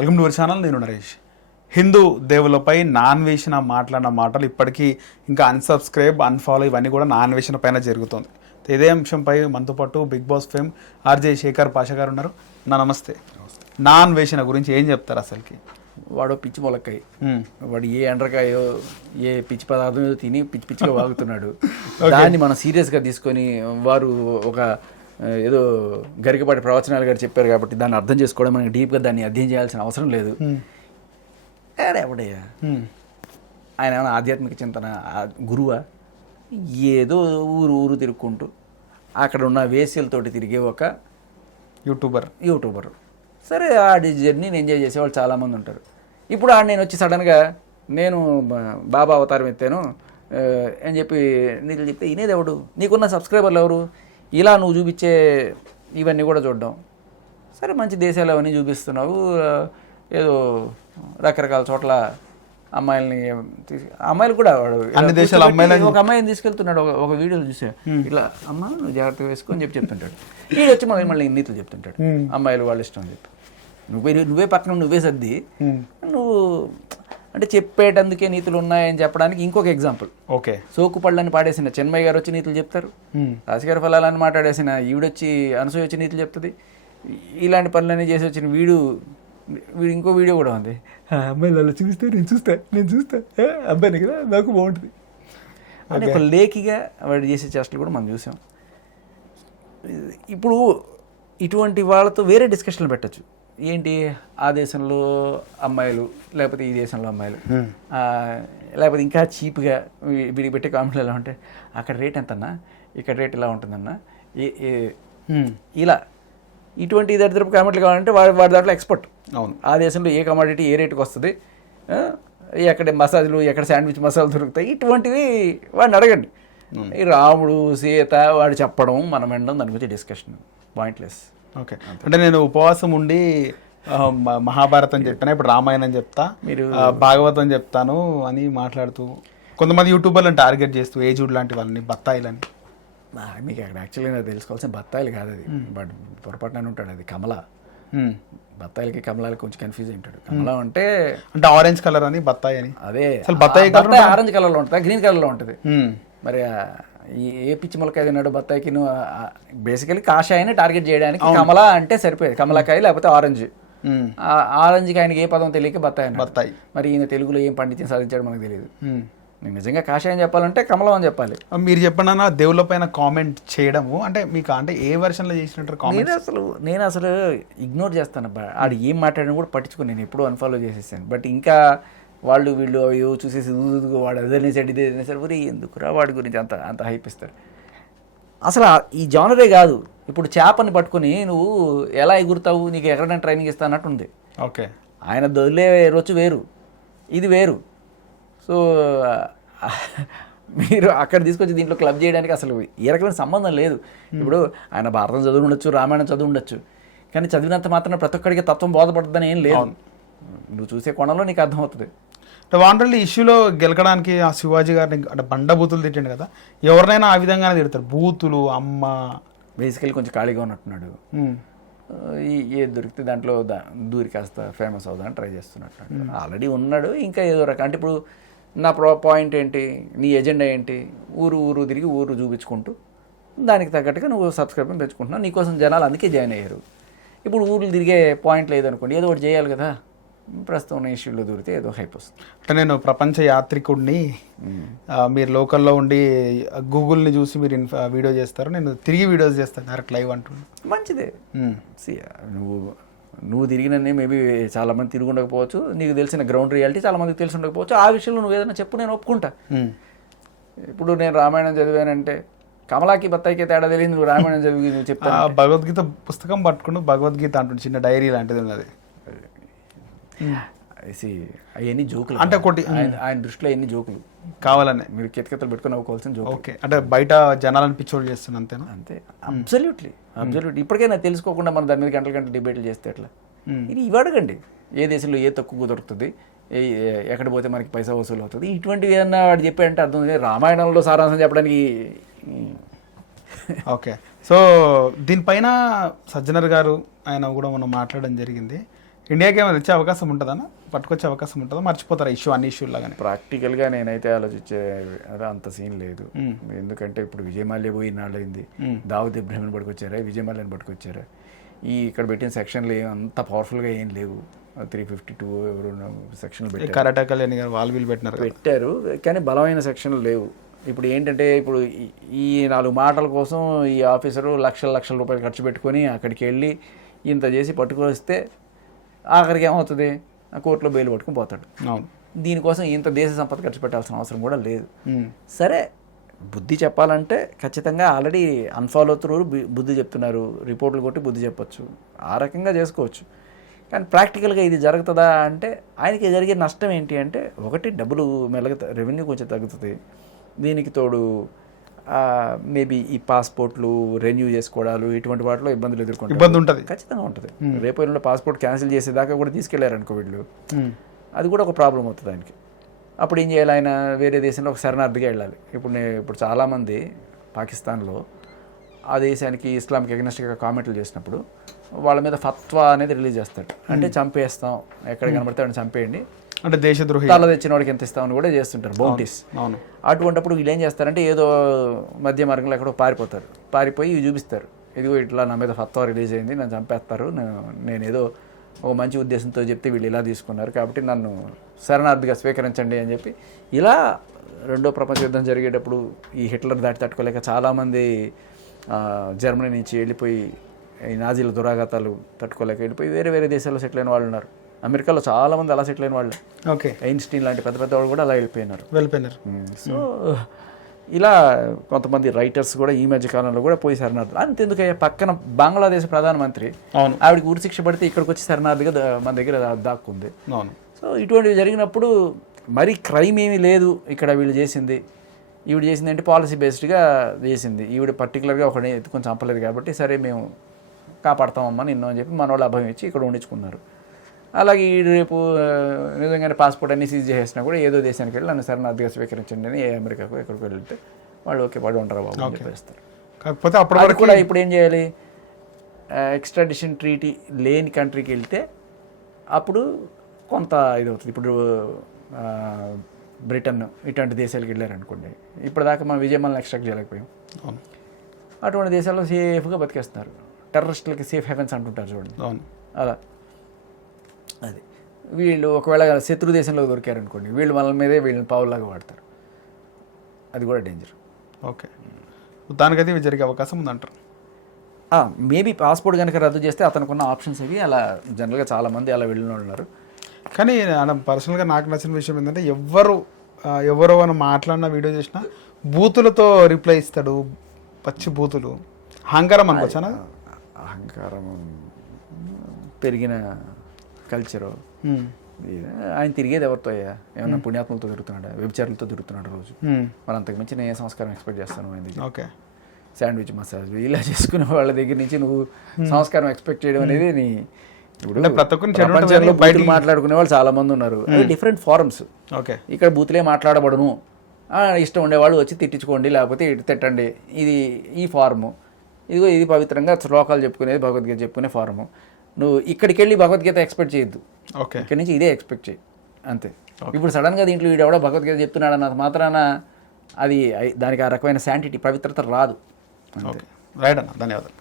Welcome to our channel. నేను Naresh. Hindu దేవులపై non వేసిన మాట్లాడిన మాటలు ఇప్పటికీ ఇంకా అన్సబ్స్క్రైబ్, అన్ఫాలో ఇవన్నీ కూడా నాన్ వేసిన పైన జరుగుతుంది. ఇదే అంశంపై మనతో పాటు Bigg Boss fame RJ Shekhar Pasha garu ఉన్నారు. నమస్తే. నాన్ వేసిన గురించి ఏం చెప్తారు? అసలుకి వాడు పిచ్చి మొలక్కాయ, వాడు ఏ ఎండ్రకాయో ఏ పిచ్చి పదార్థం ఏదో తిని పిచ్చి పిచ్చిగా వాగుతున్నాడు. దాన్ని మనం సీరియస్గా తీసుకొని వారు ఒక ఏదో గరికపాటి ప్రవచనాలు గారు చెప్పారు కాబట్టి దాన్ని అర్థం చేసుకోవడం మనకి డీప్గా దాన్ని అధ్యయనం చేయాల్సిన అవసరం లేదు. ఎవడయ్యా ఆయన ఏమైనా ఆధ్యాత్మిక చింతన గురువా? ఏదో ఊరు ఊరు తిరుక్కుంటూ అక్కడ ఉన్న వేస్యలతోటి తిరిగే ఒక యూట్యూబర్. సరే, ఆడి జర్నీని ఎంజాయ్ చేసేవాళ్ళు చాలామంది ఉంటారు. ఇప్పుడు నేను వచ్చి సడన్గా నేను బాబా అవతారం ఎత్తాను అని చెప్పి నీకు చెప్తే వినేది ఎవడు? నీకున్న సబ్స్క్రైబర్లు ఎవరు? ఇలా నువ్వు చూపించే ఇవన్నీ కూడా చూడడం. సరే, మంచి దేశాలు అవన్నీ చూపిస్తున్నావు, ఏదో రకరకాల చోట్ల అమ్మాయిలు కూడా వాడు అన్ని దేశాల అమ్మాయిలు ఒక అమ్మాయిని తీసుకెళ్తున్నాడు. ఒక వీడియోలో చూసా, ఇట్లా అమ్మ నువ్వు జాగ్రత్తగా వేసుకొని చెప్పి చెప్తుంటాడు. ఈ వచ్చి మళ్ళీ నీతులు చెప్తుంటాడు. అమ్మాయిలు వాళ్ళ ఇష్టం అని చెప్పి నువ్వే పక్కన నువ్వే సర్ది నువ్వు అంటే చెప్పేటందుకే నీతులు ఉన్నాయని చెప్పడానికి ఇంకొక ఎగ్జాంపుల్. ఓకే, సోకు పళ్ళని పాడేసిన చిన్మయ్య గారు వచ్చి నీతులు చెప్తారు. రాజకీయ ఫలాలని మాట్లాడేసిన ఈవిడొచ్చి అనసూయ వచ్చి నీతులు చెప్తుంది. ఇలాంటి పనులన్నీ చేసి వచ్చిన వీడు ఇంకో వీడియో కూడా ఉంది. అమ్మాయిలు అలా చూస్తే నేను చూస్తా అబ్బాయిని కదా, నాకు బాగుంటుంది అంటే ఒక లేఖిగా వాడు చేసే చేష్టలు కూడా మనం చూసాం. ఇప్పుడు ఇటువంటి వాళ్ళతో వేరే డిస్కషన్లు పెట్టచ్చు. ఏంటి, ఆ దేశంలో అమ్మాయిలు లేకపోతే ఈ దేశంలో అమ్మాయిలు, లేకపోతే ఇంకా చీప్గా వీడికి పెట్టే కామెంట్లు ఎలా ఉంటాయి, అక్కడ రేట్ ఎంతన్నా, ఇక్కడ రేట్ ఇలా ఉంటుందన్నా, ఇలా ఇటువంటి దరిద్రపు కామెంట్లు కావాలంటే వాడి దాంట్లో ఎక్స్పర్ట్. అవును, ఆ దేశంలో ఏ కమాడిటీ ఏ రేటుకి వస్తుంది, ఎక్కడ మసాజులు ఎక్కడ శాండ్విచ్ మసాలాలు దొరుకుతాయి, ఇటువంటివి వాడిని అడగండి. ఈ రాముడు సీత వాడు చెప్పడం మనం వినడం దాని గురించి డిస్కషన్ పాయింట్లెస్. ఓకే, అంటే నేను ఉపవాసం ఉండి మహాభారతం చెప్పినా, ఇప్పుడు రామాయణం చెప్తా, మీరు భాగవతం చెప్తాను అని మాట్లాడుతూ కొంతమంది యూట్యూబర్లను టార్గెట్ చేస్తూ ఏజుడ్ లాంటి వాళ్ళని, బత్తాయిలని. మీకు అక్కడ యాక్చువల్లీ నాకు తెలుసుకోవాల్సిన బత్తాయిలు కాదు అది, బట్ పొరపాటున ఉంటాడు అది కమల. బత్తాయిలకి కమలాలకి కొంచెం కన్ఫ్యూజ్ ఉంటాడు. కమలా అంటే ఆరెంజ్ కలర్ అని, బత్తాయి అని. అదే అసలు బత్తాయి ఆరెంజ్ కలర్లో ఉంటుంది, గ్రీన్ కలర్లో ఉంటుంది. మరి ఏ పిచ్చి మొలకాయ తిన్నాడు బత్తాయికి? బేసికలీ కాషాయాన్ని టార్గెట్ చేయడానికి కమలా అంటే సరిపోయేది. కమలకాయ లేకపోతే ఆరెంజ్. ఆరెంజ్కి ఆయనకి ఏ పదం తెలియక బత్తాయి. మరి ఈయన తెలుగులో ఏం పండిత్యం సాధించాడు మనకు తెలియదు. నేను నిజంగా కాషాయం చెప్పాలంటే కమలం అని చెప్పాలి. మీరు చెప్పండి దేవుళ్ళ పైన కామెంట్ చేయడము అంటే మీకు అంటే ఏ వెర్షన్లో చేసినట్టు కామెంట్? నేను అసలు ఇగ్నోర్ చేస్తాను అబ్బా. ఆడు ఏం మాట్లాడినా కూడా పట్టించుకుని నేను ఎప్పుడూ అన్ఫాలో చేసేసాను. బట్ ఇంకా వీళ్ళు అయ్యో చూసేసి వాడు అదే సైడ్ ఇదే సరే ఊరి ఎందుకురా వాడి గురించి అంత హైప్ ఇస్తారు. అసలు ఈ జానరే కాదు. ఇప్పుడు చేపని పట్టుకుని నువ్వు ఎలా ఎగురుతావు, నీకు ఎక్కడైనా ట్రైనింగ్ ఇస్తా అన్నట్టు ఉంది. ఓకే, ఆయన దొరిలే రొచ్చు వేరు, ఇది వేరు. సో మీరు అక్కడ తీసుకొచ్చి దీంట్లో క్లబ్ చేయడానికి అసలు ఏ రకమైన సంబంధం లేదు. ఇప్పుడు ఆయన భారతం చదువు ఉండొచ్చు, రామాయణం చదువు ఉండొచ్చు, కానీ చదివినంత మాత్రం ప్రతి ఒక్కడికి తత్వం బోధపడుతుందని ఏం లేదు. నువ్వు చూసే కోణంలో నీకు అర్థమవుతుంది. వాంటల్లి ఇష్యూలో గెలకడానికి ఆ శివాజీ గారిని అంటే బండ బూతులు తిట్టిండు కదా, ఎవరినైనా ఆ విధంగానే తిడతారు. బూతులు అమ్మ బేసికలీ కొంచెం ఖాళీగా ఉన్నట్టున్నాడు. ఏది దొరికితే దాంట్లో దూరి కాస్త ఫేమస్ అవుదామని ట్రై చేస్తున్నట్టు. ఆల్రెడీ ఉన్నాడు, ఇంకా ఏదో రకం. అంటే ఇప్పుడు నా పాయింట్ ఏంటి, నీ ఎజెండా ఏంటి? ఊరు తిరిగి ఊరు చూపించుకుంటూ దానికి తగ్గట్టుగా నువ్వు సబ్స్క్రైబర్ పెంచుకుంటున్నావు. నీకోసం జనాలు అందుకే జాయిన్ అయ్యారు. ఇప్పుడు ఊర్లు తిరిగే పాయింట్ లేదనుకోండి, ఏదో ఒకటి చేయాలి కదా. ప్రస్తుతం ఉన్న ఇష్యూలో దూరితే ఏదో హైప్ వస్తుంది. అంటే నేను ప్రపంచ యాత్రికుడిని, మీరు లోకల్లో ఉండి గూగుల్ని చూసి మీరు వీడియో చేస్తారు, నేను తిరిగి వీడియోస్ చేస్తాను డైరెక్ట్ లైవ్ అంటున్నాను. మంచిదే. నువ్వు తిరిగిననే మేబీ చాలామంది తిరిగి ఉండకపోవచ్చు, నీకు తెలిసిన గ్రౌండ్ రియాలిటీ చాలామందికి తెలిసి ఉండకపోవచ్చు. ఆ విషయంలో నువ్వు ఏదైనా చెప్పు, నేను ఒప్పుకుంటా. ఇప్పుడు నేను రామాయణం చదివానంటే కమలాకి బత్తాయికి తేడా తెలియదు, నువ్వు రామాయణం చదివి నువ్వు చెప్తా. భగవద్గీత పుస్తకం పట్టుకుంటూ భగవద్గీత అంటుంది, చిన్న డైరీ లాంటిది ఉన్నది. అవన్నీ జోకులు అంటే ఒకటి ఆయన దృష్టిలో ఎన్ని జోకులు కావాలని మీరు కెతకెతలు పెట్టుకుని అవ్వుకోవాల్సిన జోకులు. ఓకే, అంటే బయట జనాలను పిచ్చోళ్ళు చేస్తున్నా అంతేనా? అంతే, అబ్సల్యూట్లీ. ఇప్పటికైనా తెలుసుకోకుండా మనం దాని మీద గంటలు డిబేట్లు చేస్తే ఎట్లా? ఇది ఇవి అడగండి, ఏ దేశంలో ఏ తక్కువ దొరుకుతుంది, ఎక్కడ పోతే మనకి పైసా వసూలు అవుతుంది, ఇటువంటివి ఏమన్నా వాడు చెప్పాడంటే అర్థం. రామాయణంలో సారాంశం చెప్పడానికి. ఓకే, సో దీనిపైన సజ్జనర్ గారు ఆయన కూడా మనం మాట్లాడడం జరిగింది. ఇండియాకి ఏమైనా తెచ్చే అవకాశం ఉంటుందా, పట్టుకొచ్చే అవకాశం ఉంటుందా, మర్చిపోతారా అన్ని ఇష్యూ లాగానే? ప్రాక్టికల్గా నేనైతే ఆలోచించే అదే అంత సీన్ లేదు. ఎందుకంటే ఇప్పుడు విజయ్ మాల్యా పోయి నాళ్ళైంది, దావుద్ ఇబ్రాహింని పట్టుకొచ్చారా, విజయ్ మాల్యాని పట్టుకొచ్చారా, ఇక్కడ పెట్టిన సెక్షన్లు అంత పవర్ఫుల్గా ఏం లేవు. 352 ఎవరు సెక్షన్లు పెట్టారు, కరాటకల్ వాళ్ళు వీళ్ళు పెట్టారు కానీ బలమైన సెక్షన్లు లేవు. ఇప్పుడు ఏంటంటే ఇప్పుడు ఈ 4 మాటల కోసం ఈ ఆఫీసరు లక్షల రూపాయలు ఖర్చు పెట్టుకొని అక్కడికి వెళ్ళి ఇంత చేసి పట్టుకొస్తే ఆఖరికి ఏమవుతుంది, కోర్టులో బెయిల్ పట్టుకుని పోతాడు. దీనికోసం ఇంత దేశ సంపద ఖర్చు పెట్టాల్సిన అవసరం కూడా లేదు. సరే బుద్ధి చెప్పాలంటే ఖచ్చితంగా ఆల్రెడీ అన్ఫాలో త్రూ బుద్ధి చెప్తున్నారు, రిపోర్ట్లు కొట్టి బుద్ధి చెప్పొచ్చు, ఆ రకంగా చేసుకోవచ్చు. కానీ ప్రాక్టికల్గా ఇది జరుగుతుందా అంటే ఆయనకి జరిగే నష్టం ఏంటి అంటే, ఒకటి డబ్బులు మెల్లగా రెవెన్యూ కొంచెం తగ్గుతుంది, దీనికి తోడు మేబీ ఈ పాస్పోర్ట్లు రెన్యూ చేసుకోవడాలు ఇటువంటి వాటిలో ఇబ్బందులు ఇబ్బంది ఉంటుంది, ఖచ్చితంగా ఉంటుంది. రేపు ఎల్లుండి పాస్పోర్ట్ క్యాన్సిల్ చేసేదాకా కూడా తీసుకెళ్లారనుకో వీళ్ళు, అది కూడా ఒక ప్రాబ్లం అవుతుంది ఆయనకి. అప్పుడు ఏం చేయాలి, ఆయన వేరే దేశంలో ఒక శరణార్థిగా వెళ్ళాలి. ఇప్పుడు చాలామంది పాకిస్తాన్లో ఆ దేశానికి ఇస్లాంకి అగెనిస్ట్గా కామెంట్లు చేసినప్పుడు వాళ్ళ మీద ఫత్వా అనేది రిలీజ్ చేస్తాడు. అంటే చంపేస్తాం, ఎక్కడ కనబడితే వాడిని చంపేయండి, అంటే దేశద్రోహి, తల తెచ్చిన వాడికి ఎంత ఇస్తామని కూడా చేస్తుంటారు, బౌంటీస్. అటువంటిప్పుడు వీళ్ళు ఏం చేస్తారంటే ఏదో మధ్య మార్గంలో ఎక్కడో పారిపోయి ఇవి చూపిస్తారు, ఇదిగో ఇట్లా నా మీద ఫత్వా రిలీజ్ అయింది, నన్ను చంపేస్తారు, నేను ఏదో ఒక మంచి ఉద్దేశంతో చెప్తే వీళ్ళు ఇలా తీసుకున్నారు కాబట్టి నన్ను శరణార్థిగా స్వీకరించండి అని చెప్పి. ఇలా 2వ ప్రపంచ యుద్ధం జరిగేటప్పుడు ఈ హిట్లర్ దాటి తట్టుకోలేక చాలామంది జర్మనీ నుంచి వెళ్ళిపోయి ఈ నాజీల దురాఘాతాలు తట్టుకోలేక వెళ్ళిపోయి వేరే దేశాల్లో సెటిల్ అయిన వాళ్ళు ఉన్నారు. అమెరికాలో చాలామంది అలా సెటిల్ అయిన వాళ్ళు, ఐన్స్టీన్ లాంటి పెద్ద వాళ్ళు కూడా అలా వెళ్ళిపోయినారు. సో ఇలా కొంతమంది రైటర్స్ కూడా ఈ మధ్య కాలంలో కూడా పోయి శరణార్థులు. అంతెందుకయ్యా, పక్కన బంగ్లాదేశ్ ప్రధానమంత్రి ఆవిడకి ఉరి శిక్ష పడితే ఇక్కడికి వచ్చి శరణార్థిగా మన దగ్గర దాక్కుంది. సో ఇటువంటివి జరిగినప్పుడు మరి క్రైమ్ ఏమీ లేదు ఇక్కడ, వీళ్ళు చేసింది ఈవిడ చేసింది అంటే పాలసీ బేస్డ్గా చేసింది, ఈవిడ పర్టికులర్గా ఒకటి ఎత్తుకొని చంపలేదు కాబట్టి సరే మేము కాపాడతామమ్మా నిన్ను అని చెప్పి మన వాళ్ళు అభయం ఇచ్చి ఇక్కడ ఉండించుకున్నారు. అలాగే రేపు నిజంగానే పాస్పోర్ట్ అన్ని సీజ్ చేసినా కూడా ఏదో దేశానికి వెళ్ళి నన్ను శరణార్థిగా స్వీకరించండి అని అమెరికాకు ఎక్కడికి వెళ్తే వాళ్ళు ఓకే పడి ఉంటారు బాబు అని చెప్పేస్తారు. కాకపోతే అప్పుడు కూడా ఇప్పుడు ఏం చేయాలి, ఎక్స్ట్రాడిషన్ ట్రీటీ లేని కంట్రీకి వెళ్తే అప్పుడు కొంత ఇది అవుతుంది. ఇప్పుడు బ్రిటన్ ఇటువంటి దేశాలకు వెళ్ళారనుకోండి, ఇప్పటిదాకా మనం విజయమాలను ఎక్స్ట్రాక్ట్ చేయలేకపోయాం, అటువంటి దేశాల్లో సేఫ్గా బతికేస్తున్నారు. టెర్రరిస్టులకి సేఫ్ హెవెన్స్ అంటుంటారు చూడండి, అలా. అది వీళ్ళు ఒకవేళ శత్రు దేశంలో దొరికారనుకోండి, వీళ్ళు వాళ్ళ మీదే వీళ్ళని పావులాగా వాడతారు, అది కూడా డేంజర్. ఓకే, దానికైతే ఇవి జరిగే అవకాశం ఉందంటారు. మేబీ పాస్పోర్ట్ కనుక రద్దు చేస్తే అతనుకున్న ఆప్షన్స్ ఇవి. అలా జనరల్గా చాలామంది అలా వెళ్ళిన వాళ్ళు ఉన్నారు. కానీ పర్సనల్గా నాకు నచ్చిన విషయం ఏంటంటే ఎవరు అని మాట్లాడిన వీడియో చేసినా బూతులతో రిప్లై ఇస్తాడు, పచ్చి బూతులు. అహంకారం అనుకోవచ్చా? అహంకారం పెరిగిన కల్చరు. ఆయన తిరిగేది ఎవరితో అయ్యా, ఏమన్నా పుణ్యాత్మలతో తిరుగుతున్నాడా, వ్యభిచారులతో తిరుగుతున్నాడు రోజు. మరి అంతకు మించి నేను ఏ సంస్కారం ఎక్స్పెక్ట్ చేస్తాను ఆయన? ఓకే, శాండ్విచ్ మసాజ్ ఇలా చేసుకునే వాళ్ళ దగ్గర నుంచి నువ్వు సంస్కారం ఎక్స్పెక్ట్ చేయడం అనేది నీ. ఇప్పుడు ప్రపంచంలో బయటకు మాట్లాడుకునే వాళ్ళు చాలా మంది ఉన్నారు, డిఫరెంట్ ఫారమ్స్. ఓకే, ఇక్కడ బూతులే మాట్లాడబడును, ఇష్టం ఉండేవాళ్ళు వచ్చి తిట్టించుకోండి, లేకపోతే ఇటు తిట్టండి, ఇది ఈ ఫారము. ఇదిగో ఇది పవిత్రంగా శ్లోకాలు చెప్పుకునేది, భగవద్గీత చెప్పుకునే ఫారము. నువ్వు ఇక్కడికి వెళ్ళి భగవద్గీత ఎక్స్పెక్ట్ చేయొద్దు, ఇక్కడి నుంచి ఇదే ఎక్స్పెక్ట్ చేయి అంతే. ఇప్పుడు సడన్గా దీంట్లో వీడెవడో భగవద్గీత చెప్తున్నాడు అన్నది మాత్రాన అది దానికి ఆ రకమైన శాంటిటీ పవిత్రత రాదు. రైట్ అన్న, ధన్యవాదాలు.